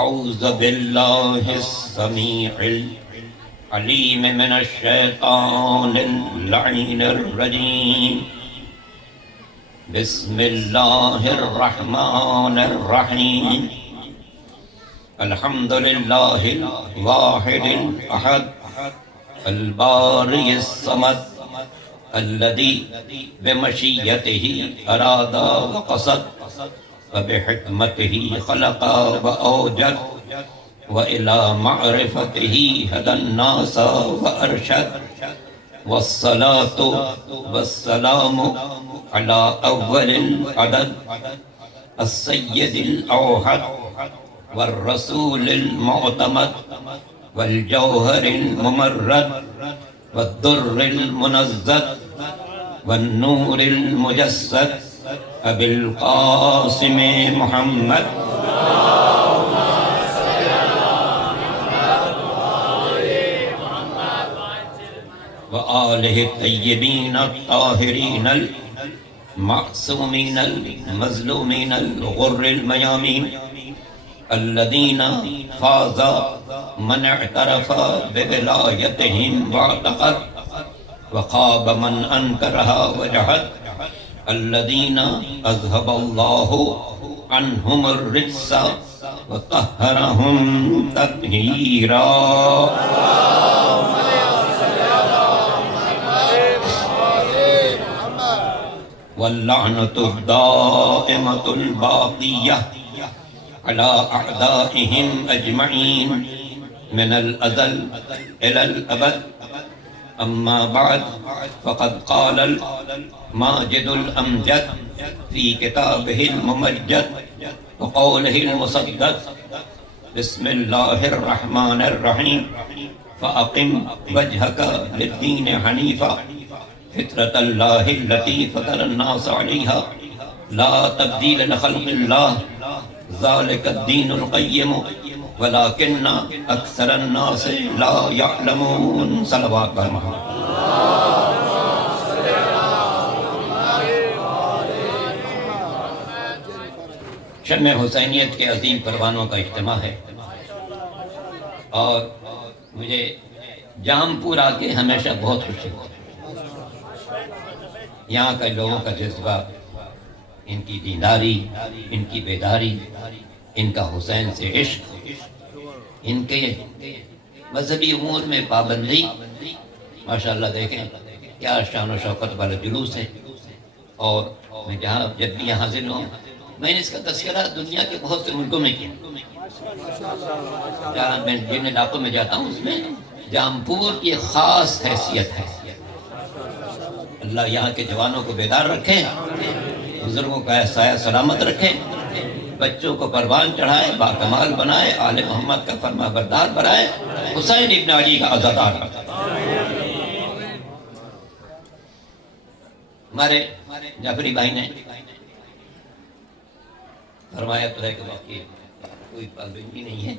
اعوذ باللہ السمیع العلیم من الشیطان اللعین الرجیم بسم اللہ الرحمن الرحیم الحمد للہ الواحد الاحد الباری الصمد الذي بمشيته أراد وقصد وبحكمته خلق وأوجد وإلى معرفته هدى الناس وأرشد والصلاة والسلام على أول العدد السيد الأوحد والرسول المعتمد والجوهر الممرد والدر المنزد والنور المجسد أبي القاسم محمد وآله الطيبين الطاهرين المعصومين المظلومين الغر الميامين الذين فاز من اعترف بولايتهم واعتقد وخاب من انكرها وجحد الذين اذهب الله عنهم الرجس وطهرهم تطهيرا واللعنة الدائمة الباقية على أعدائهم أجمعين من الأزل إلى الأبد أما بعد فقد قال الماجد الأمجد في كتابه الممجد وقوله المسدد بسم الله الرحمن الرحيم فأقم وجهك للدين حنيفا فطرة الله التي فطر الناس عليها لا تبديل لخلق الله ذلك الدين القيم ولكن اکثر الناس لا يعلمون صلوات بر محمد شمع حسینیت کے عظیم پروانوں کا اجتماع ہے اور مجھے جام پور آ کے ہمیشہ بہت خوشی ہوتی ہے۔ یہاں کے لوگوں کا جذبہ، ان کی دینداری، ان کی بیداری، ان کا حسین سے عشق، ان کے مذہبی امور میں پابندی، ماشاءاللہ دیکھیں کیا شان و شوکت والا جلوس ہے۔ اور میں جب بھی یہاں حاضر ہوں، میں نے اس کا تذکرہ دنیا کے بہت سے ملکوں میں کیا، جہاں میں جن علاقوں میں جاتا ہوں اس میں جامپور کی خاص حیثیت ہے۔ اللہ یہاں کے جوانوں کو بیدار رکھیں، بزرگوں کا سایہ سلامت رکھیں، بچوں کو پروان چڑھائے، باکمال بنائے، آل محمد کا فرما بردار بنائے، حسین ابن علی کا عزادار بنائے۔ ہمارے جعفری بھائی نے فرمایا تو ہے کہ واقعی کوئی پابندی نہیں ہے،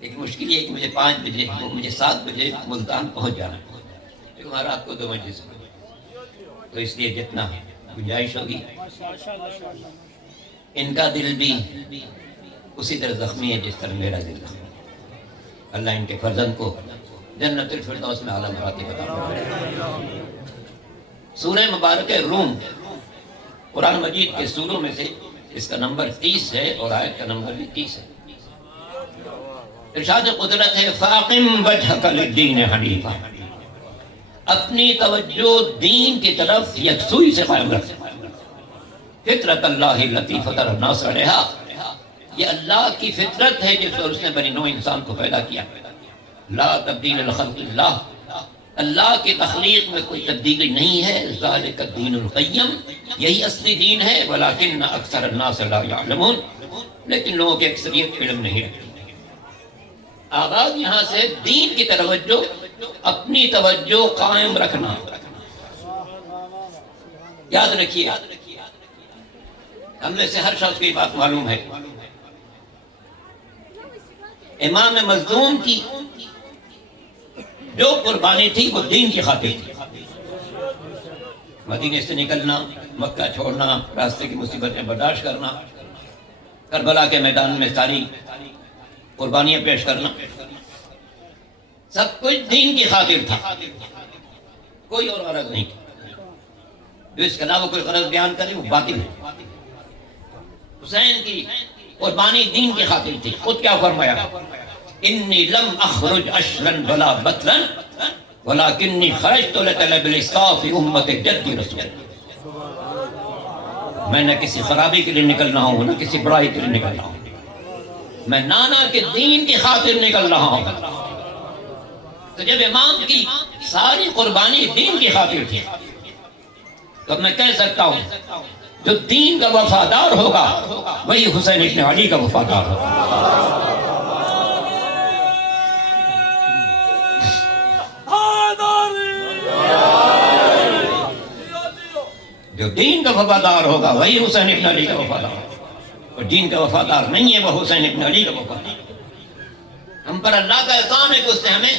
لیکن مشکل یہ ہے کہ مجھے 5 بجے مجھے 7 بجے ملتان پہنچ جانا ہے، کیونکہ ہمارا رات کو 2 بجے سے، تو اس لیے جتنا گنجائش ہوگی۔ ان کا دل بھی اسی طرح زخمی ہے جس طرح میرا دل زخمی ہے۔ اللہ ان کے فرزند کو جنت الفردوس میں اعلیٰ مراتب عطا فرمائے۔ سورہ مبارک روم قرآن مجید کے سوروں میں سے اس کا نمبر 30 ہے اور آیت کا نمبر بھی 30 ہے۔ ارشاد قدرت ہے فَأَقِمْ وَجْهَكَ لِلدِّينِ حَنِيفًا، اپنی توجہ دین کی طرف یکسوئی سے قائم رکھ۔ فطرت اللہ التی فطر الناس علیہا، یہ اللہ کی فطرت ہے جس پر اس نے بنی نوع انسان کو پیدا کیا۔ لا تبدیل لخلق اللہ، اللہ کی تخلیق میں کوئی تبدیلی نہیں ہے۔ ذالک الدین القیم، یہی اصلی دین ہے۔ ولکن اکثر الناس لا یعلمون، لیکن لوگوں کی اکثریت علم نہیں رکھتی۔ آغاز یہاں سے دین کی توجہ، اپنی توجہ قائم رکھنا۔ یاد رکھیے، ہم میں سے ہر شخص کو یہ بات معلوم ہے، امام مظلوم کی جو قربانی تھی وہ دین کی خاطر تھی۔ مدینے سے نکلنا، مکہ چھوڑنا، راستے کی مصیبتیں برداشت کرنا، کربلا کے میدان میں ساری قربانیاں پیش کرنا، سب کچھ دین کی خاطر تھا، کوئی اور غرض نہیں تھا۔ جو اس کے علاوہ کوئی غرض بیان کرے وہ باطل ہے۔ حسین کی قربانی دین کی خاطر تھی۔ خود کیا فرمایا؟ انی لم اخرج اشرا ولا بطرا ولکنی خرجت لطلب الاصلاح فی امت جد رسول۔ میں نہ کسی خرابی کے لیے نکل رہا ہوں، نہ کسی برائی کے لیے نکل رہا ہوں، میں نانا کے دین کی خاطر نکل رہا ہوں۔ تو جب امام کی ساری قربانی دین کی خاطر تھی تو میں کہہ سکتا ہوں جو دین کا وفادار ہوگا وہی حسین ابن علی کا وفادار ہوگا۔ جو دین کا وفادار ہوگا وہی حسین ابن علی کا وفادار ہوگا، اور دین کا وفادار نہیں ہے وہ حسین ابن علی کا وفادار۔ ہم پر اللہ کا احسان ہے کہ اس نے ہمیں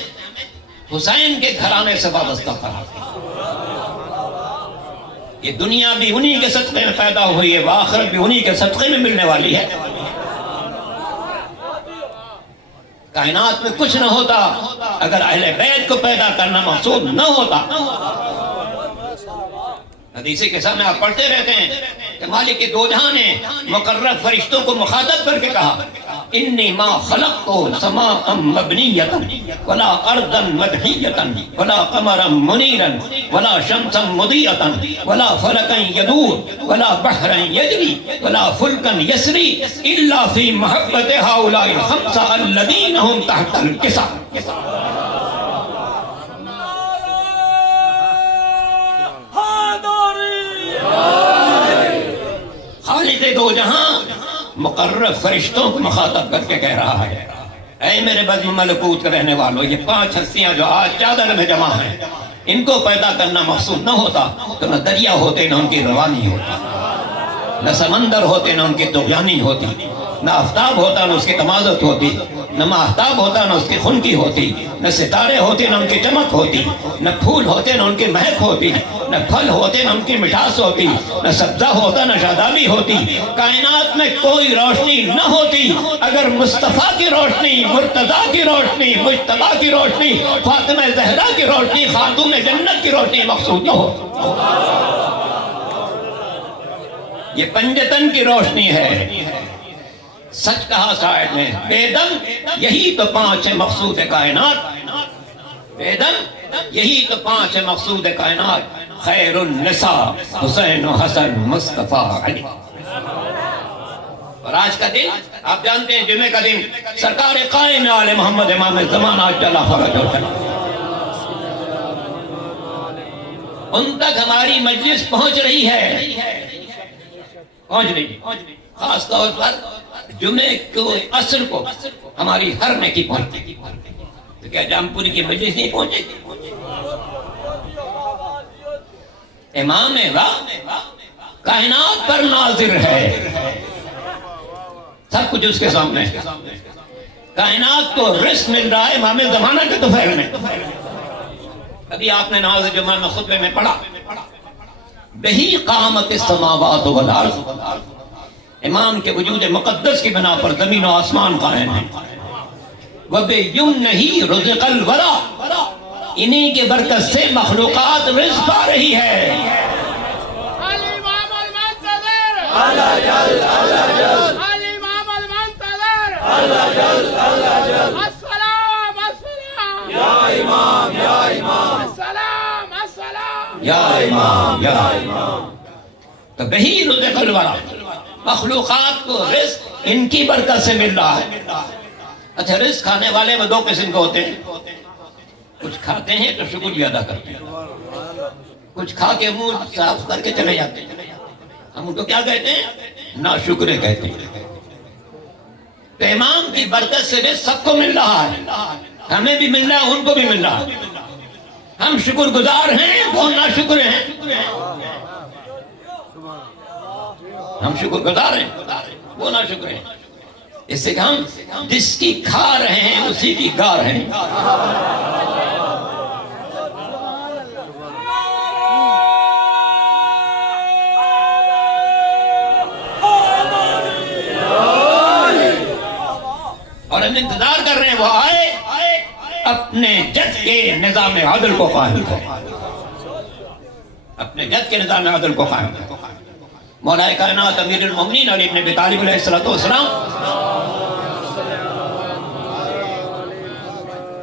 حسین کے گھرانے سے وابستہ کرا۔ یہ دنیا بھی انہی کے صدقے میں پیدا ہوئی ہے، آخرت بھی انہی کے صدقے میں ملنے والی ہے۔ کائنات میں کچھ نہ ہوتا اگر اہل بیت کو پیدا کرنا مقصود نہ ہوتا۔ حدیث کے سامنے آپ پڑھتے رہتے ہیں کہ مالک دو جہاں نے مقرر فرشتوں کو مخاطب کر کے کہا انی ما خلقت سماء مبنیتا ولا ارضا مدحیتا ولا قمرا منیرا ولا شمسا مضیئتا ولا فلکا یدور ولا بحرا یجری ولا فلکا یسری الا فی محبت هؤلاء الخمسة الذین هم تحت الکسا۔ خالق دو جہاں مقرر فرشتوں کو مخاطب کر کے کہہ رہا ہے اے میرے بزم ملکوت کے رہنے والوں، یہ 5 ہستیاں جو آج چادر میں جمع ہیں، ان کو پیدا کرنا مقصود نہ ہوتا تو نہ دریا ہوتے، نہ ان کی روانی ہوتی، نہ سمندر ہوتے، نہ ان کی طغیانی ہوتی، نہ آفتاب ہوتا نہ اس کی تمازت ہوتی، نہ ماہتاب ہوتا نہ اس کی خنکی ہوتی، نہ ستارے ہوتے نہ ان کی چمک ہوتی، نہ پھول ہوتے نہ ان کی مہک ہوتی، نہ پھل ہوتے نہ ان کی مٹھاس ہوتی، نہ سبزہ ہوتا نہ شادابی ہوتی۔ کائنات میں کوئی روشنی نہ ہوتی اگر مصطفیٰ کی روشنی، مرتضیٰ کی روشنی، مجتبیٰ کی روشنی، فاطمہ زہرا کی روشنی، خاتون جنت کی روشنی مقصود نہ ہو۔ یہ پنجتن کی روشنی ہے۔ سچ کہا شاعر نے بے دم یہی تو 5 ہے مقصود کائنات، بے دم یہی تو 5 ہے مقصود کائنات، خیر النساء حسین و حسن مصطفیٰ علی۔ اور آج کا دن آپ جانتے ہیں جمعہ کا دن سرکار قائم آل محمد امام زمان آج جلا فرج ہوتا ہے، ان تک ہماری مجلس پہنچ رہی ہے، پہنچ رہی ہے۔ خاص طور پر جمعے کو عصر کو ہماری ہر نیکی پہنچتی، تو کیا جام پوری کی مجلس نہیں پہنچے گی؟ امام وقت کائنات پر ناظر ہے، سب کچھ اس کے سامنے ہے، کائنات کو رزق مل رہا ہے امام زمانہ کے دوپہر میں۔ ابھی آپ نے نماز جمعہ میں خطبے میں پڑھا بہی قامت السماوات والارض، امام کے وجود مقدس کی بنا پر زمین و آسمان قائم ہیں، وَبِيُمْنِهِ رُزِقَ الْوَرَى، انہی کے برکت سے مخلوقات رزق پا رہی ہے۔ الامام المنتظر اللہ جل اللہ جل، الامام المنتظر اللہ جل اللہ جل، السلام السلام یا امام یا امام، السلام السلام یا امام یا امام۔ تو بہی رزق الورى، مخلوقات کو رزق ان کی برکت سے مل رہا ہے۔ اچھا، رزق کھانے والے میں 2 قسم کے ہوتے ہیں، کچھ کھاتے ہیں تو شکر بھی ادا کرتے ہیں، کچھ کھا کے منہ صاف کر کے چلے جاتے ہیں، ہم ان کو کیا کہتے ہیں؟ ناشکرے کہتے ہیں۔ تو امام کی برکت سے رزق سب کو مل رہا ہے، ہمیں بھی مل رہا ہے، ان کو بھی مل رہا ہے، ہم شکر گزار ہیں، وہ ناشکر ہیں۔ ہم شکر گزار ہیں، وہ ناشکر ہیں، اس سے کہ ہم جس کی کھا رہے ہیں اسی کی گا رہے ہیں۔ اور ہم انتظار کر رہے ہیں وہ آئے اپنے جد کے نظام عدل کو قائم کرے، اپنے جد کے نظام عدل کو قائم کرے۔ مولا کائنات امیر المومنین علی بن ابی طالب علیہ السلام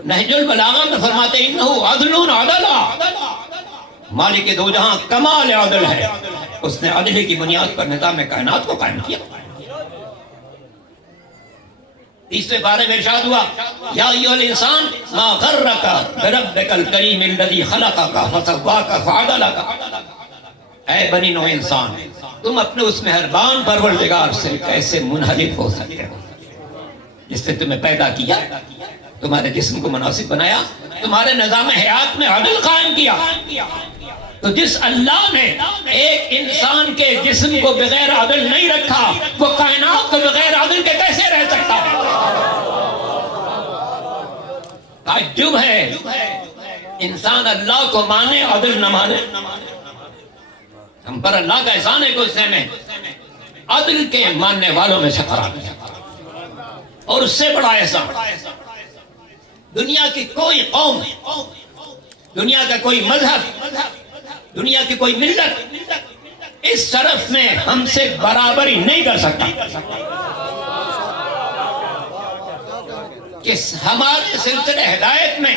نہج البلاغہ میں فرماتے ہیں انہو عدل عدلا، مالک دو جہاں کمال عدل ہے، اس نے عدل کی بنیاد پر نظام کائنات کو قائم کیا۔ تیسرے پارے میں ارشاد ہوا یا ایھا الانسان ما غرک بربک الکریم الذی خلقک فسواک فعدلک، اے بنی نوع انسان تم اپنے اس مہربان پروردگار سے کیسے منحرف ہو سکتے ہو جس نے تمہیں پیدا کیا، تمہارے جسم کو مناسب بنایا، تمہارے نظام حیات میں عدل قائم کیا۔ تو جس اللہ نے ایک انسان کے جسم کو بغیر عدل نہیں رکھا، وہ کائنات کو بغیر عدل کے کیسے رہ سکتا ہے؟ تعجب ہے انسان اللہ کو مانے عدل نہ مانے۔ ہم پر اللہ کا احسان ہے کہ اس نے عدل کے ماننے والوں میں سے قرار دیا، اور اس سے بڑا احسان دنیا کی کوئی قوم، دنیا کا کوئی مذہب، دنیا کی کوئی ملت اس شرف میں ہم سے برابری نہیں کر سکتا کہ ہمارے سلسلے ہدایت میں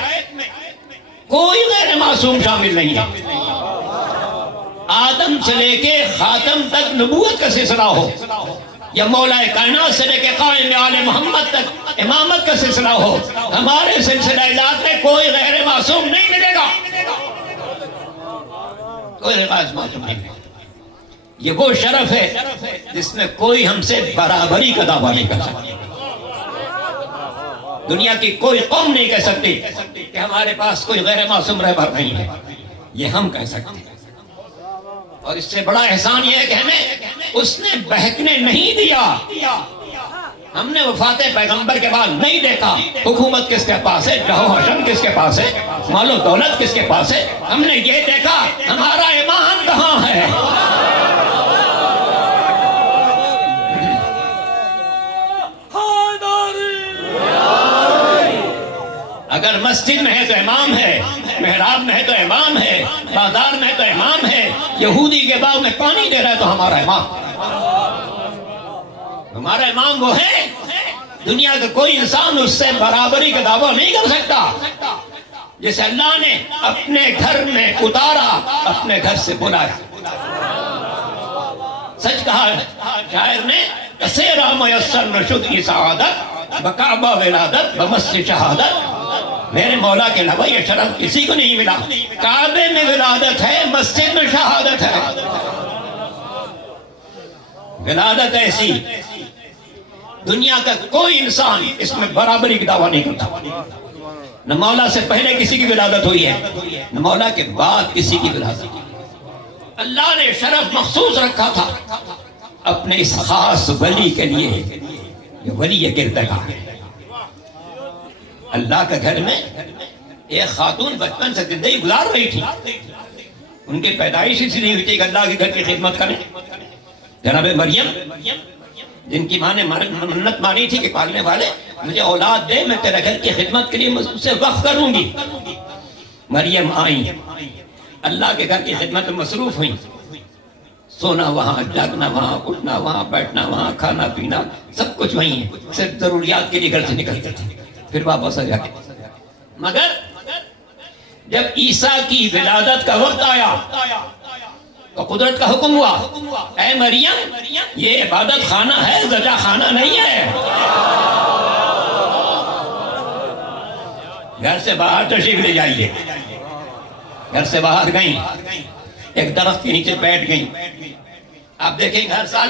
کوئی غیر معصوم شامل نہیں ہے۔ آدم سے لے کے خاتم تک نبوت کا سلسلہ ہو، یا مولا کائنات سے لے کے قائم آل محمد تک امامت کا سلسلہ ہو، ہمارے سلسلہ اجلاس میں کوئی غیر معصوم نہیں ملے گا، کوئی غیر معصوم نہیں ملے گا۔ یہ وہ شرف ہے جس میں کوئی ہم سے برابری کا دعویٰ نہیں کر سکتا۔ دنیا کی کوئی قوم نہیں کہہ سکتی کہ ہمارے پاس کوئی غیر معصوم رہبر نہیں ہے، یہ ہم کہہ سکتے ہیں۔ اور اس سے بڑا احسان یہ ہے کہ ہمیں اس نے بہکنے نہیں دیا، ہم نے وفات پیغمبر کے بعد نہیں دیکھا حکومت کس کے پاس ہے، جاہ و حشم کس کے پاس ہے، مال و دولت کس کے پاس ہے، ہم نے یہ دیکھا ہمارا ایمان کہاں ہے۔ اگر مسجد میں ہے تو امام ہے، محراب میں ہے تو امام ہے، بازار میں ہے تو امام ہے، یہودی کے باغ میں پانی دے رہا ہے تو ہمارا امام، ہمارا امام وہ ہے۔ دنیا کا کوئی انسان اس سے برابری کا دعویٰ نہیں کر سکتا جسے اللہ نے اپنے گھر میں اتارا، اپنے گھر سے بلایا۔ سچ کہا شاعر نے کسیرا میسر نشد کی سعادت بکعبہ ولادت بمسجد شہادت، میرے مولا کے علاوہ یہ شرف کسی کو نہیں ملا، کعبے میں ولادت ہے، مسجد میں شہادت ہے۔ ولادت ایسی دنیا کا کوئی انسان اس میں برابری کی دعویٰ نہیں کرتا، نہ مولا سے پہلے کسی کی ولادت ہوئی ہے، نہ مولا کے بعد کسی کی ولادت۔ اللہ نے شرف مخصوص رکھا تھا اپنے اس خاص ولی کے لیے، یہ ولی گردگار ہے۔ اللہ کے گھر میں ایک خاتون بچپن سے زندگی گزار رہی تھی، ان کی پیدائش اس لیے ہوئی تھی کہ اللہ کے گھر کی خدمت کریں۔ جناب مریم جن کی ماں نے منت مانی تھی کہ پالنے والے مجھے اولاد دے، میں تیرے گھر کی خدمت کے لیے اس سے وقف کروں گی۔ مریم آئیں، اللہ کے گھر کی خدمت میں مصروف ہوئیں، سونا وہاں، جاگنا وہاں، اٹھنا وہاں، بیٹھنا وہاں، کھانا پینا سب کچھ وہیں ہے، صرف ضروریات کے لیے گھر سے نکلتے تھے پھر واپس آ جاتے۔ مگر جب عیسیٰ کی ولادت کا وقت آیا تو قدرت کا حکم ہوا اے مریم یہ عبادت خانہ ہے، زجا خانہ نہیں ہے، گھر سے باہر تشریف لے جائیے۔ گھر سے باہر گئیں، ایک درخت کے نیچے بیٹھ گئیں۔ آپ دیکھیں ہر سال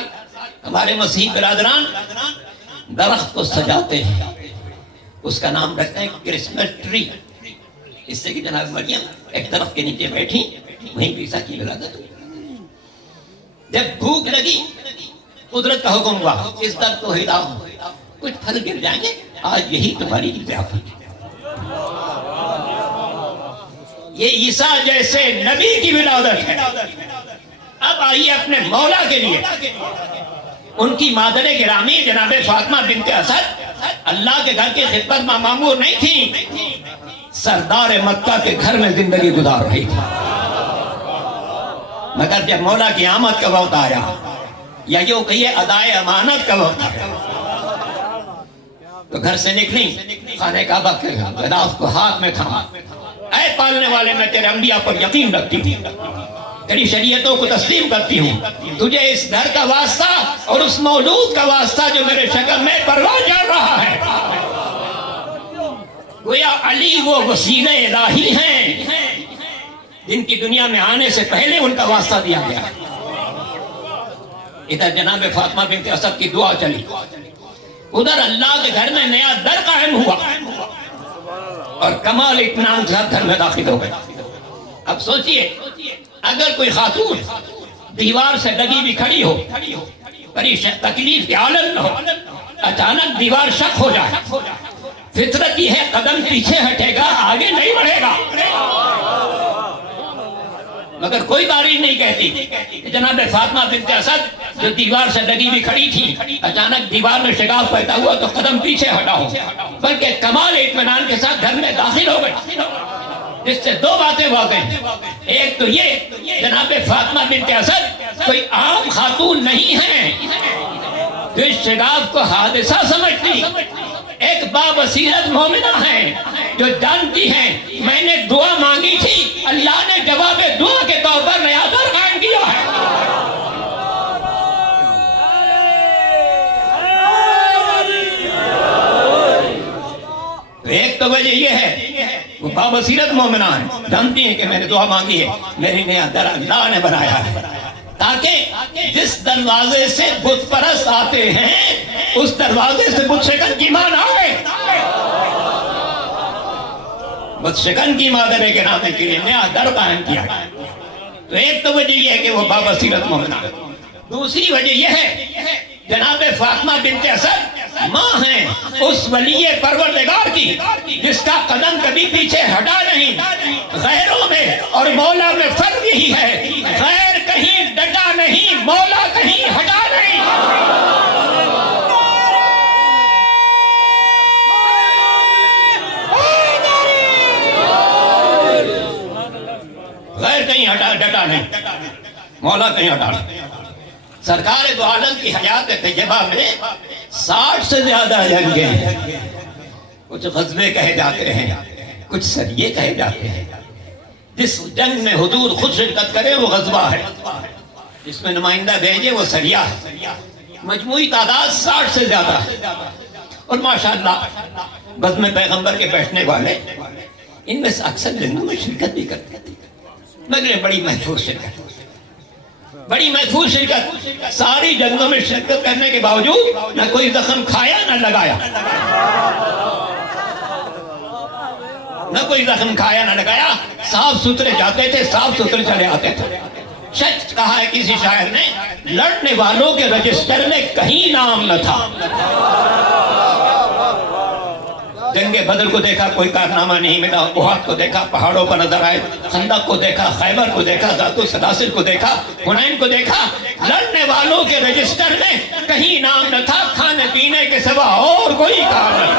ہمارے مسیحی برادران درخت کو سجاتے ہیں، اس کا نام رکھتے ہیں کرسمس ٹری، اس سے کہ جناب مریم ایک درخت کے نیچے بیٹھی، وہیں عیسیٰ کی ولادت ہوئی۔ جب بھوک لگی قدرت کا حکم ہوا اس درخت کو ہلاؤ، کچھ پھل گر جائیں گے، آج یہی تمہاری ضیافت ہے۔ یہ عیسیٰ جیسے نبی کی ولادت ہے۔ اب آئیے اپنے مولا کے لیے ان کی مادر گرامی جناب فاطمہ بنت اسد اللہ کے گھر کی خدمت میں معمور نہیں تھی، سردار مکہ کے گھر میں زندگی گزار رہی تھی۔ مگر جب مولا کی آمد کا وقت آیا، یا یوں کہیے ادائے امانت کا وقت آیا، تو گھر سے نکلی، خانہ کعبہ کے غلاف کو ہاتھ میں تھاما، اے پالنے والے میں تیرے انبیاء پر یقین رکھتی ہوں، تیری شریعتوں کو تسلیم کرتی ہوں، تجھے اس گھر کا واسطہ اور اس مولود کا واسطہ جو میرے شکم میں پرواز چڑھ رہا ہے۔ گویا علی وہ وسیلہ الہی ہیں جن کی دنیا میں آنے سے پہلے ان کا واسطہ دیا گیا۔ ادھر جناب فاطمہ بنت اسد کی دعا چلی، ادھر اللہ کے گھر میں نیا در قائم ہوا، اور کمال اطمینان کے ساتھ گھر میں داخل ہو گئے۔ اب سوچئے اگر کوئی خاتون دیوار سے لگی بھی کھڑی ہو، بڑی تکلیف کی حالت میں ہو، اچانک دیوار شک ہو جائے، فطرت یہ ہے قدم پیچھے ہٹے گا، آگے نہیں بڑھے گا، مگر کوئی بارش نہیں کہتی۔ جناب فاطمہ بنت اسد جو دیوار سے لگی بھی کھڑی تھی، اچانک دیوار میں شگاف پیدا ہوا تو قدم پیچھے ہٹا ہو، بلکہ کمال اطمینان کے ساتھ گھر میں داخل ہو گئے۔ اس سے دو باتیں واضح ہیں، ایک تو یہ جناب فاطمہ بنت اسد کوئی عام خاتون نہیں ہے جو اس شگاف کو حادثہ سمجھتی، ایک بابصیرت مومنہ ہے جو جانتی ہے میں نے دعا مانگی تھی، اللہ نے جواب دعا کے طور پر نیا در قائم کیا ہے۔ ایک تو وجہ یہ ہے وہ بابصیرت مومنہ ہے، جانتی ہیں کہ میں نے دعا مانگی ہے، میری نیا در اللہ نے بنایا ہے، تاکہ جس دروازے سے بت پرست آتے ہیں اس دروازے سے بت شکن کی ماں نہ آئے۔ بت شکن کی مادر گرانے کے لیے نیا در قائم کیا ہے۔ تو ایک تو وجہ یہ ہے کہ وہ بابصیرت مومنہ ہے، دوسری وجہ یہ ہے جناب فاطمہ بنت اسد ماں ہیں اس ولی پروردگار کی جس کا قدم کبھی پیچھے ہٹا نہیں۔ غیروں میں اور مولا میں فرق یہی ہے، غیر کہیں ڈٹا نہیں، مولا کہیں ہٹا نہیں۔ غیر کہیں ڈٹا نہیں، مولا کہیں ہٹا نہیں۔ سرکار دو عالم کی حیات طیبہ میں 60 سے زیادہ جنگیں، کچھ غزوے کہے جاتے ہیں، کچھ سریے کہے جاتے ہیں۔ جس جنگ میں حضور خود شرکت کرے وہ غزوہ ہے، جس میں نمائندہ بھیجے وہ سریہ ہے۔ مجموعی تعداد 60 سے زیادہ ہے، اور ماشاءاللہ بزم پیغمبر کے بیٹھنے والے ان میں سے اکثر جنگوں میں شرکت بھی کرتے ہیں، مگر بڑی محفوظ شرکت، بڑی محفوظ شرکت۔ ساری جنگوں میں شرکت کرنے کے باوجود نہ کوئی زخم کھایا نہ لگایا، نہ کوئی زخم کھایا نہ لگایا، صاف ستھرے جاتے تھے، صاف ستھرے چلے آتے تھے۔ سچ کہا ہے کسی شاعر نے، لڑنے والوں کے رجسٹر میں کہیں نام نہ تھا۔ جنگ بدر کو دیکھا کوئی کارنامہ نہیں ملا، احد کو دیکھا پہاڑوں پر نظر آئے، خندق کو دیکھا، خیبر کو دیکھا، ذات السلاسل کو دیکھا، حنین کو دیکھا، لڑنے والوں کے رجسٹر میں کہیں نام نہ تھا، کھانے پینے کے سوا اور کوئی کام نہیں۔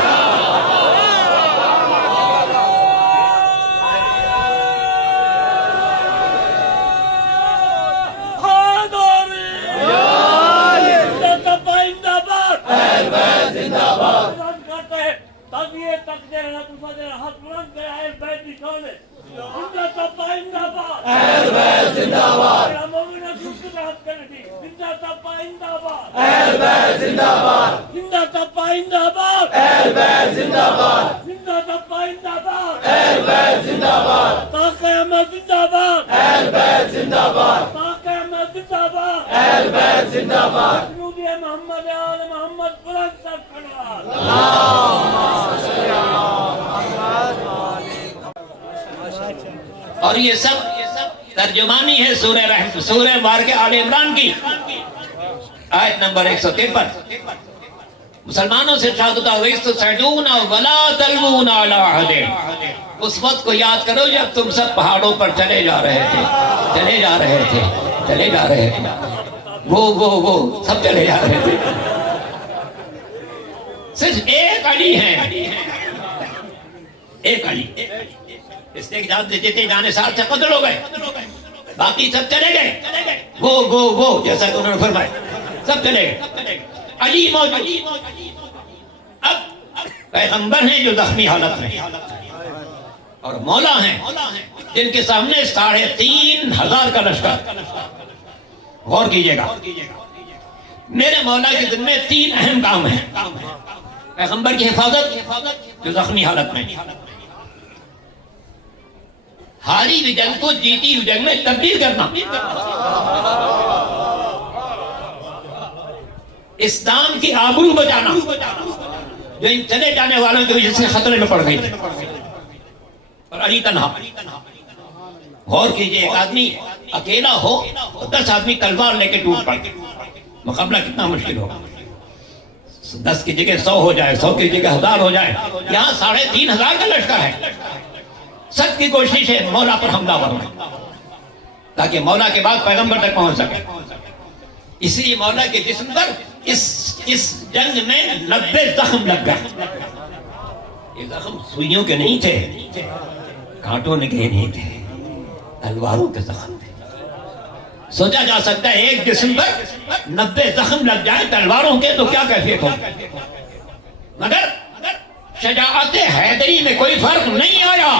تب یہ تقدیر اللہ تفضل حق بلند کرے اہل بیت نکالے زندہ تپا زندہ باد اہل بیت زندہ باد مومن خود راحت کرنے دی زندہ تپا زندہ باد اہل بیت زندہ باد زندہ تپا زندہ باد اہل بیت زندہ باد زندہ تپا زندہ باد اہل بیت زندہ باد تا قیامت زندہ باد اہل بیت زندہ باد تا قیامت زندہ باد اہل بیت زندہ باد نبی محمد آل محمد بلند سر کھڑا اللہم اور یہ سب ترجمانی ہے سورہ بارکہ آل عمران کی آیت نمبر 153۔ مسلمانوں سے ارشاد ہوتا ہے وَإِسْتُسْعِدُونَ وَلَا تَلْوُونَ عَلَىٰ أَحَدٍ، اس وقت کو یاد کرو جب تم سب پہاڑوں پر چلے جا رہے تھے، چلے جا رہے تھے، چلے جا رہے تھے، وہ سب چلے جا رہے تھے۔ صرف ایک علی ہے، ایک علی، اس نے اجازت دیتے جانے ساتھ سے قتل ہو گئے، باقی سب چلے گئے، وہ جیسا کہ انہوں نے فرمایا سب چلے گئے، علی موجود۔ اب پیغمبر ہیں جو زخمی حالت میں، اور مولا ہیں جن کے سامنے 3,500 کا لشکر۔ غور کیجئے گا، میرے مولا کے ذمہ 3 اہم کام ہیں: پیغمبر کی حفاظت جو زخمی حالت میں، ہاری ہوئی جنگ کو جیتی ہوئی جنگ میں تبدیل کرنا، اسلام کی آبرو بچانا جو ان چلے جانے والوں کی وجہ سے خطرے میں پڑ گئی تھی، اور علی تنہا۔ غور کیجئے، ایک آدمی اکیلا ہو 10 آدمی تلوار لے کے ٹوٹ پڑے، مقابلہ کتنا مشکل ہوگا۔ 10 کی جگہ 100 ہو جائے، 100 کی جگہ 1000 ہو جائے، یہاں 3,500 کا لشکر ہے۔ سب کی کوشش ہے مولا پر حملہ کرنا تاکہ مولا کے بعد پیغمبر تک پہنچ سکے۔ اسی لیے مولا کے جسم پر اس جنگ میں 90 زخم لگ گئے۔ یہ زخم سوئیوں کے نہیں تھے، کانٹوں کے نہیں تھے، تلواروں کے زخم تھے۔ سوچا جا سکتا ہے ایک جسم پر 90 زخم لگ جائے تلواروں کے تو کیا کیفیت ہو، مگر شجاعت حیدری میں کوئی فرق نہیں آیا۔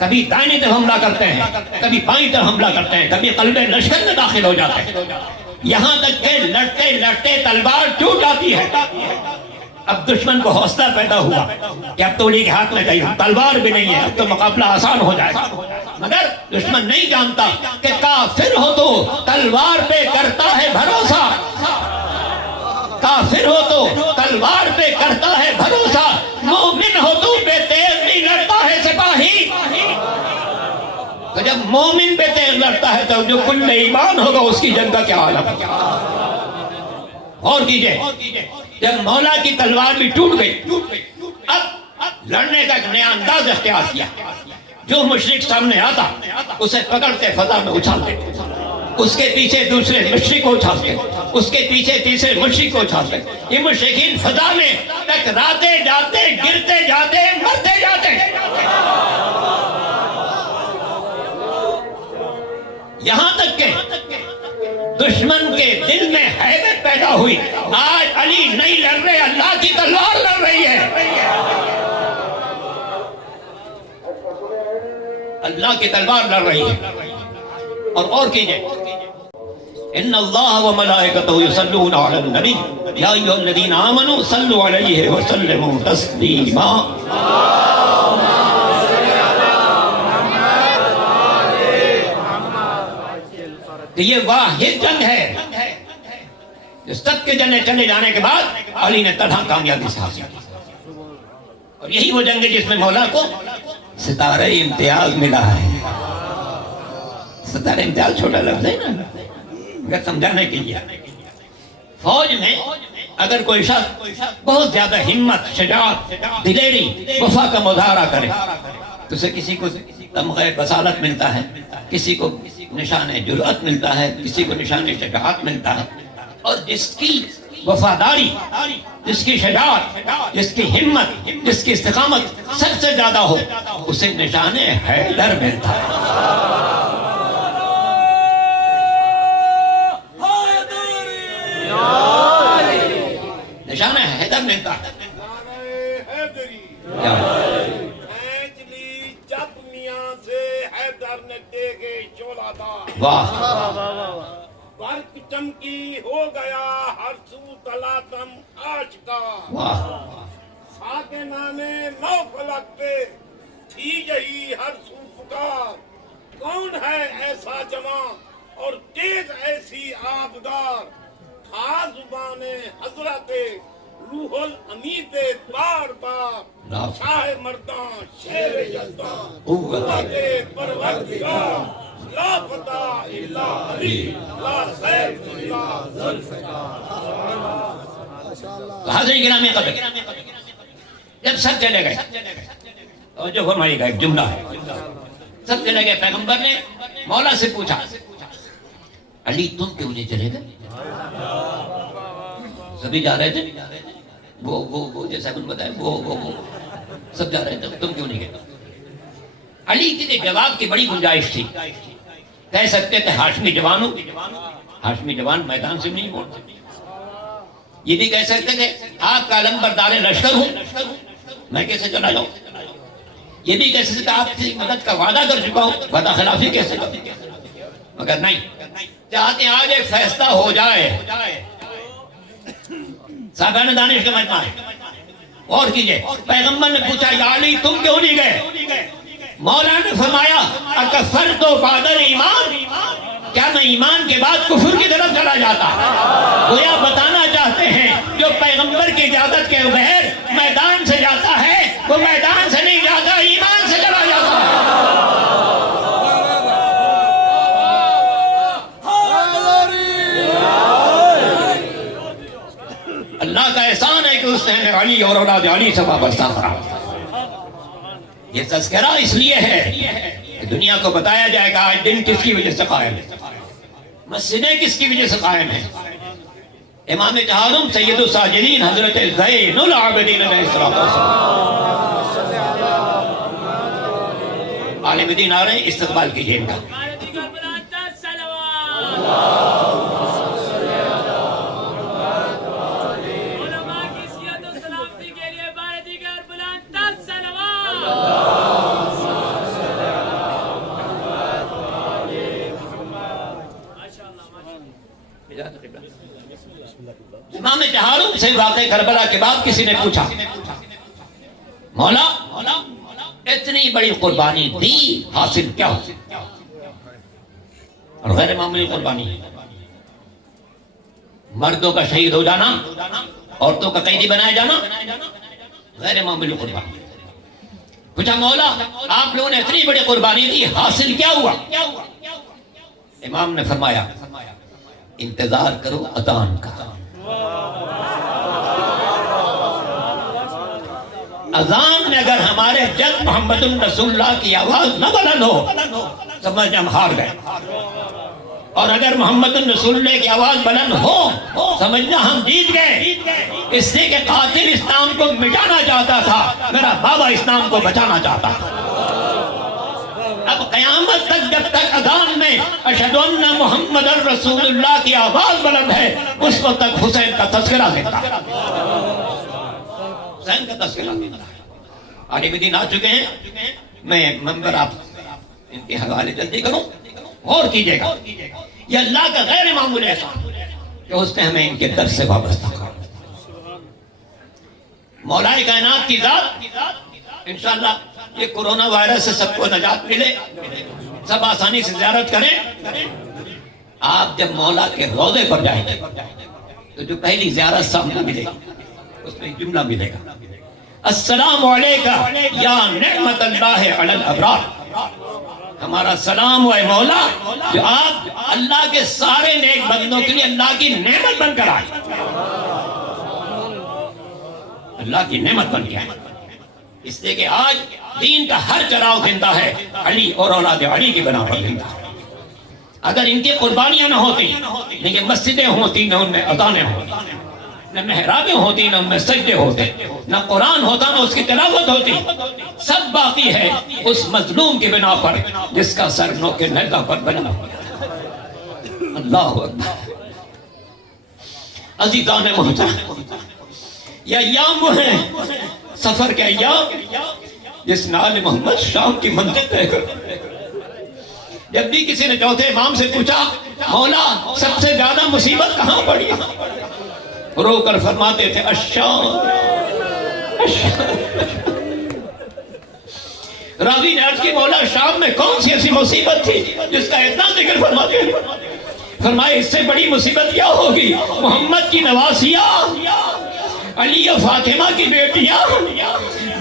کبھی دائیں طرف حملہ کرتے ہیں، کبھی بائیں طرف حملہ کرتے ہیں، کبھی قلب لشکر میں داخل ہو جاتے ہیں، یہاں تک کہ لڑتے لڑتے تلوار ٹوٹ جاتی ہے۔ اب دشمن کو حوصلہ پیدا ہوا کہ اب تو علی کے ہاتھ میں گئی، تلوار بھی نہیں ہے، اب تو مقابلہ آسان ہو جائے گا۔ مگر دشمن نہیں جانتا کہ کافر ہو تو تلوار پہ کرتا ہے بھروسہ، کافر ہو تو تلوار پہ کرتا ہے بھروسہ، مومن ہو تو بے تیز نہیں لڑتا ہے سپاہی۔ تو جب مومن بے تیز لڑتا ہے تو جو کل ایمان ہوگا اس کی جنگ کا کیا عالم۔ غور کیجئے، جب مولا کی تلوار بھی ٹوٹ گئی، اب لڑنے کا ایک نیا انداز اختیار کیا۔ جو مشرک سامنے آتا اسے پکڑتے فضا میں اچھالتے، اس کے پیچھے دوسرے مشرک کو اچھالتے، اس کے پیچھے تیسرے مشرک کو اچھالتے۔ یہ مشرکین فضا میں ٹکراتے جاتے، گرتے جاتے، مرتے جاتے، یہاں تک کہ دشمن کے دل میں حیبت پیدا ہوئی۔ آج علی نہیں لڑ رہے، اللہ کی تلوار لڑ رہی ہے، اللہ کی تلوار لڑ رہی ہے۔ اور کیجئے، ان اللہ و ملائکتہ یصلون علی النبی یا ایھا الذین آمنوا صلوا علیہ وسلموا تسلیما۔ کہ یہ واحد جنگ ہے جو سب کے جنگ چلے جانے کے بعد علی نے تنہا کامیابی سے حاصل کی، اور یہی وہ جنگ ہے جس میں مولا کو ستارہ امتیاز ملا ہے۔ ستارہ امتیاز چھوٹا لفظ ہے نا، اگر سمجھانے کے لیے فوج میں اگر کوئی شخص بہت زیادہ ہمت، شجاعت، دلیری، وفا کا مظاہرہ کرے تو اسے کسی کو تمغہ بصالت ملتا ہے، کسی کو نشان جرأت ملتا ہے، کسی کو نشان شجاعت ملتا ہے، اور جس کی وفاداری، جس کی شجاعت، جس کی ہمت، جس کی استقامت سب سے زیادہ ہو اسے نشان حیدر ملتا ہے۔ نشان حیدر ملتا ہے۔ واہ، برق چمکی ہو گیا ہر سو تلاتم آشکا، واہ، خاک نامے نو فلک پہ تھی یہی ہر سو پکار، کون ہے ایسا جمع اور تیز ایسی آبدار، تھا زبان حضرت روح الامید بار بار، شاہ مردان شیر یزدان قوت پروردگار، لا فتح الا علی، لا سیف الا ذوالفقار۔ حاضرین گرامی قدر، جب سب چلے گئے توجہ فرمائیے گا، ایک جملہ ہے، سب چلے گئے. پیغمبر نے مولا سے پوچھا علی تم کیوں نہیں چلے گئے؟ سبھی جا رہے تھے، وہ جیسا کچھ بتایا، وہ سب جا رہے تھے، تم کیوں نہیں گئے؟ علی کے جواب کی بڑی گنجائش تھی. کہہ سکتے تھے ہاشمی جوان ہوں، ہاشمی جوان میدان سے نہیں بولتے. یہ بھی کہہ سکتے تھے آپ کا علمبردار لشکر ہوں، میں کیسے چلا جاؤں. یہ بھی کہہ سکتے تھے آپ سے مدد کا وعدہ کر چکا ہوں، وعدہ خلافی کیسے کروں. مگر نہیں، چاہتے ہیں آج ایک فیصلہ ہو جائے. صاحبان دانش کا مجمع ہے، اور کیجئے. پیغمبر نے پوچھا یا علی تم کیوں نہیں گئے؟ مولا نے فرمایا اکفرت بعد الایمان، کیا میں ایمان کے بعد کفر کی طرف چلا جاتا؟ گویا بتانا چاہتے ہیں جو پیغمبر کی اجازت کے بغیر میدان سے جاتا ہے وہ میدان سے نہیں جاتا، ایمان سے چلا جاتا ہے. اللہ کا احسان ہے کہ اس نے علی اور اولاد علی سے وابستہ کرا. یہ تذکرہ اس لیے ہے کہ دنیا کو بتایا جائے گا آج دن کس کی وجہ سے قائم ہے، مسجدیں کس کی وجہ سے قائم ہیں. امام جہارم سید الساجدین حضرت زین العابدین علیہ السلام عالم دین آ رہے ہیں، استقبال کیجئے ان کا. امام جہارم سے واقع کربلا کے بعد کسی نے پوچھا مولا اتنی بڑی قربانی دی، حاصل کیا ہو؟ اور غیر معمولی قربانی ہے. مردوں کا شہید ہو جانا، عورتوں کا قیدی بنایا جانا، غیر معمولی قربانی. پوچھا مولا آپ لوگوں نے اتنی بڑی قربانی دی، حاصل کیا ہوا؟ امام نے فرمایا انتظار کرو اذان کا. اذان میں اگر ہمارے جد محمد رسول اللہ کی آواز نہ بلند ہو سمجھ ہم ہار گئے، اور اگر محمد رسول اللہ کی آواز بلند ہو سمجھنا ہم جیت گئے. اس لیے کہ قاتل اسلام کو مٹانا چاہتا تھا، میرا بابا اسلام کو بچانا چاہتا تھا. اب قیامت تک جب تک اذان میں اشہد ان محمد رسول اللہ کی آواز بلند ہے اس وقت تک حسین کا تذکرہ دیتا ہے، حسین کا تذکرہ دیتا ہے. عالم دین آ چکے ہیں، میں منبر آپ ان کے حوالے جلدی کروں، غور کیجئے گا. یہ اللہ کا غیر معمولی احسان کہ اس نے ہمیں ان کے در سے وابستہ کر. مولا کائنات کی ذات انشاءاللہ یہ کورونا وائرس سے سب کو نجات ملے، سب آسانی سے زیارت کریں. آپ جب مولا کے روضے پر جائیں گے تو جو پہلی زیارت سامنے ملے اس میں جملہ ملے گا السلام علیکہ یا نعمت اللہ علی الابرار. ہمارا سلام ہو اے مولا جو آپ اللہ کے سارے نیک بندوں کے لیے اللہ کی نعمت بن کر آئے، اللہ کی نعمت بن کے آئے. اس لیے کہ آج دین کا ہر چراغ زندہ ہے علی اور اولاد علی کی بنا پر زندہ ہے. اگر ان کی قربانیاں نہ ہوتی، لیکن مسجدیں ہوتی نہ ان میں اذانیں ہوتی، نہ محرابیں ہوتی نہ ان میں سجدے ہوتے، نہ قرآن ہوتا نہ اس کی تلاوت ہوتی، سب باقی ہے اس مظلوم کی بنا پر جس کا سر نوک نیزہ پر بنا ہوا. اللہ اکبر. عزیزان محترم، یہ ایام وہ ہیں سفر کے ایام جس میں آل محمد شام کی منزل طے کر. جب بھی کسی نے چوتھے امام سے پوچھا مولا سب سے زیادہ مصیبت کہاں پڑی، رو کر فرماتے تھے الشام. راوی نے عرض کی مولا شام میں کون سی ایسی مصیبت تھی جس کا اتنا ذکر فرماتے ہیں؟ فرمائے اس سے بڑی مصیبت کیا ہوگی، محمد کی نواسیاں، علی و فاطمہ کی بیٹیاں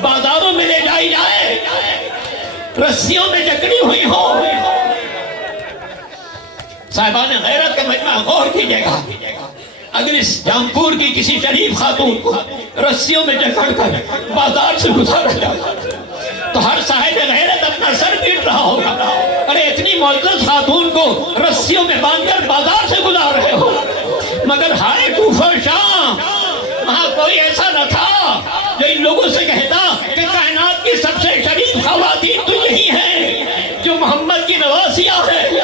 بازاروں میں لے جائی جائے، رسیوں میں جکڑی ہوئی ہوں. صاحبان غیرت کا مجمع غور کیجئے گا، اگر اس جامپور کی کسی شریف خاتون کو رسیوں میں جکڑ کر بازار سے گزارا جائے تو ہر صاحب غیرت اپنا سر پیٹ رہا ہوگا. ارے اتنی معزز خاتون کو رسیوں میں باندھ کر بازار سے گزار رہے ہو. مگر ہائے کوفہ شام، وہاں کوئی ایسا نہ تھا جو ان لوگوں سے کہتا کہ کائنات کی سب سے شریف خواتین تو یہی ہیں جو محمد کی نواسیاں ہیں.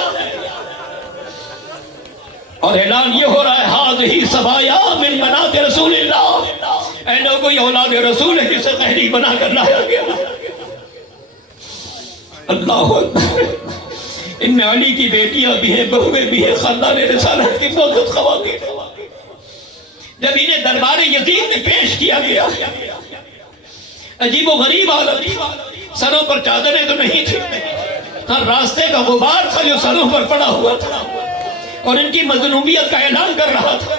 اور اعلان یہ ہو رہا ہے ہذہ سبایا من بنات رسول اللہ، اے لوگوں یہ اولاد رسول ہے جسے قہری بنا کر لایا گیا. اللہ اکبر. ان میں علی کی بیٹیاں بھی ہیں، بہویں بھی ہیں، خاندان رسالت کی بہت خواتین. جب انہیں دربار یزید میں پیش کیا گیا، عجیب و غریب حالت، سروں پر چادریں تو نہیں تھی، ہر راستے کا غبار تھا جو سروں پر پڑا ہوا تھا اور ان کی مظلومیت کا اعلان کر رہا تھا.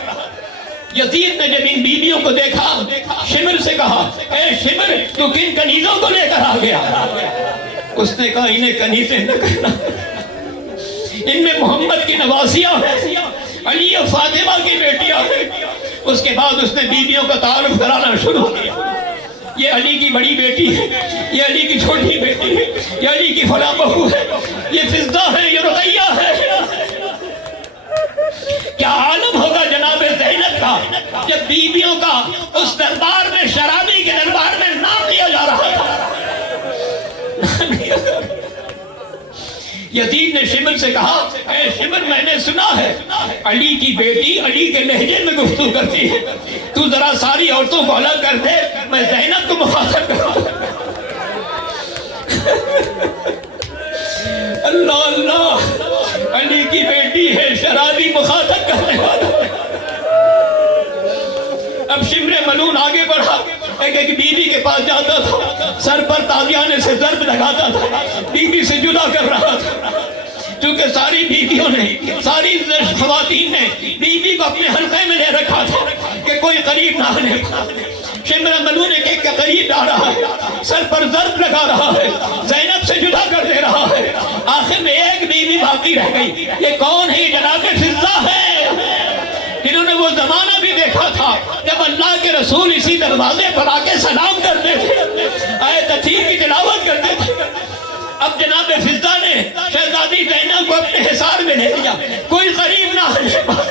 یزید نے جب ان بیویوں کو دیکھا، شمر سے کہا اے شمر تو کن کنیزوں کو لے کر آ گیا؟ اس نے کہا انہیں کنیزیں نہ کہنا، ان میں محمد کی نواسیاں ہیں، علی و فاطمہ کی بیٹیاں ہیں. اس کے بعد اس نے بیویوں کا تعارف کرانا شروع کیا. یہ علی کی بڑی بیٹی ہے، یہ علی کی چھوٹی بیٹی ہے، یہ علی کی فلاں بہو ہے، یہ فضہ ہے، یہ رقیہ ہے. کیا عالم ہوگا جناب زینب کا جب بیویوں کا اس دربار میں، شرابی کے دربار میں نام لیا جا رہا تھا. یزید نے شمر سے کہا اے شمر میں نے سنا ہے علی کی بیٹی علی کے لہجے میں گفتگو کرتی ہے، تو ذرا ساری عورتوں کو الگ کر دے، میں زینب کو مخاطب کروں. اللہ اللہ، علی کی بیٹی ہے، شرابی مخاطب کرنے والا. اب شمر ملون آگے بڑھا، ایک بیوی کے پاس جاتا تھا، سر پر تازیانے سے ضرب لگاتا تھا، بیوی سے جدا کر رہا تھا. چونکہ ساری بیویوں نے، ساری خواتین نے بیوی کو اپنے حلقے میں لے رکھا تھا کہ کوئی قریب نہ آنے. شمر ملون ایک کے قریب آ رہا ہے، سر پر ضرب لگا رہا ہے، زینب سے جدا کر دے رہا ہے. آخر میں ایک بیوی باقی رہ گئی. یہ کون ہے؟ جناب فضہ ہے، جنہوں نے وہ زمانہ بھی دیکھا تھا جب اللہ کے رسول اسی دروازے پر آ کے سلام کرتے تھے، آیت تطہیر کی تلاوت کرتے تھے. اب جناب فضہ نے شہزادی زینب کو اپنے حصار میں لے لیا، کوئی قریب نہ آنے.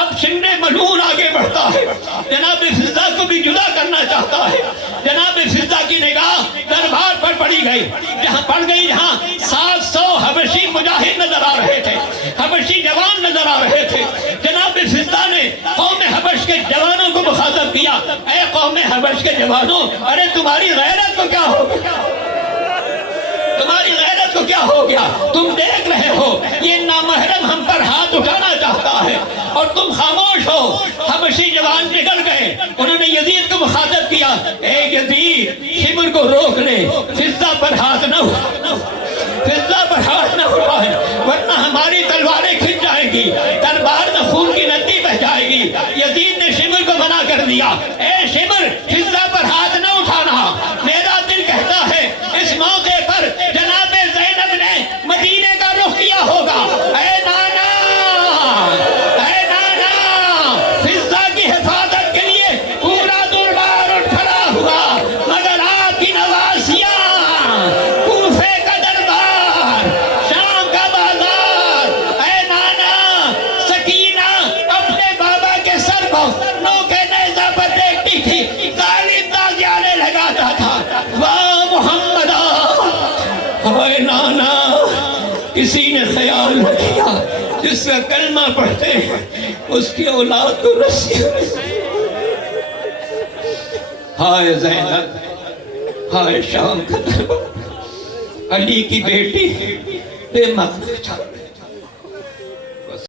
اب شمر ملعون آگے بڑھتا ہے، جناب فضہ کو بھی جدا کرنا چاہتا ہے. جناب فضہ کی نگاہ دربار پر پڑی گئی، جہاں پڑ گئی جہاں 700 حبشی مجاہد نظر آ رہے تھے، حبشی جوان نظر آ رہے تھے. جناب فضہ نے قوم حبش کے جوانوں کو مخاطب کیا، اے قوم حبش کے جوانوں، ارے تمہاری غیرت کو کیا ہو گیا؟ تمہاری غیرت کو کیا ہو گیا؟ تم دیکھ رہے ہو یہ نامحرم ہم پر ہاتھ اٹھانا چاہتا ہے اور تم خاموش ہو. حبشی جوان نکل گئے، انہوں نے یزید کو مخاطب کیا، اے یزید شمر کو روک لے، فضہ پر ہاتھ نہ اٹھا، فضہ پر ہاتھ نہ اٹھائے ورنہ ہماری تلواریں کھنچ جائیں گی، دربار میں خون کی ندی بہہ جائے گی. یزید نے شمر کو منع کر دیا، اے شمر فضہ پر ہاتھ نہ اٹھانا. میرا دل کہتا ہے اس موقع پر جناب زینب نے مدینے کا رخ کیا ہوگا. اے نانا، اے نانا، فضہ کی حفاظت کے لیے پورا دربار اٹھ کھڑا ہوا، مگر آپ کی نواسیاں، کوفے کا دربار، شام کا بازار. اے نانا، سکینہ اپنے بابا کے سر کو نوکے نیزہ پر دیکھتی تھی، غالب تازیانے لگاتا تھا. واہ محمد، اے نانا، کسی نے خیال نہ کیا جس کا کلمہ پڑھتے ہیں اس کی اولاد کو رسی. ہائے زینب، ہائے شام کا دربار، علی کی بیٹی بے مقصد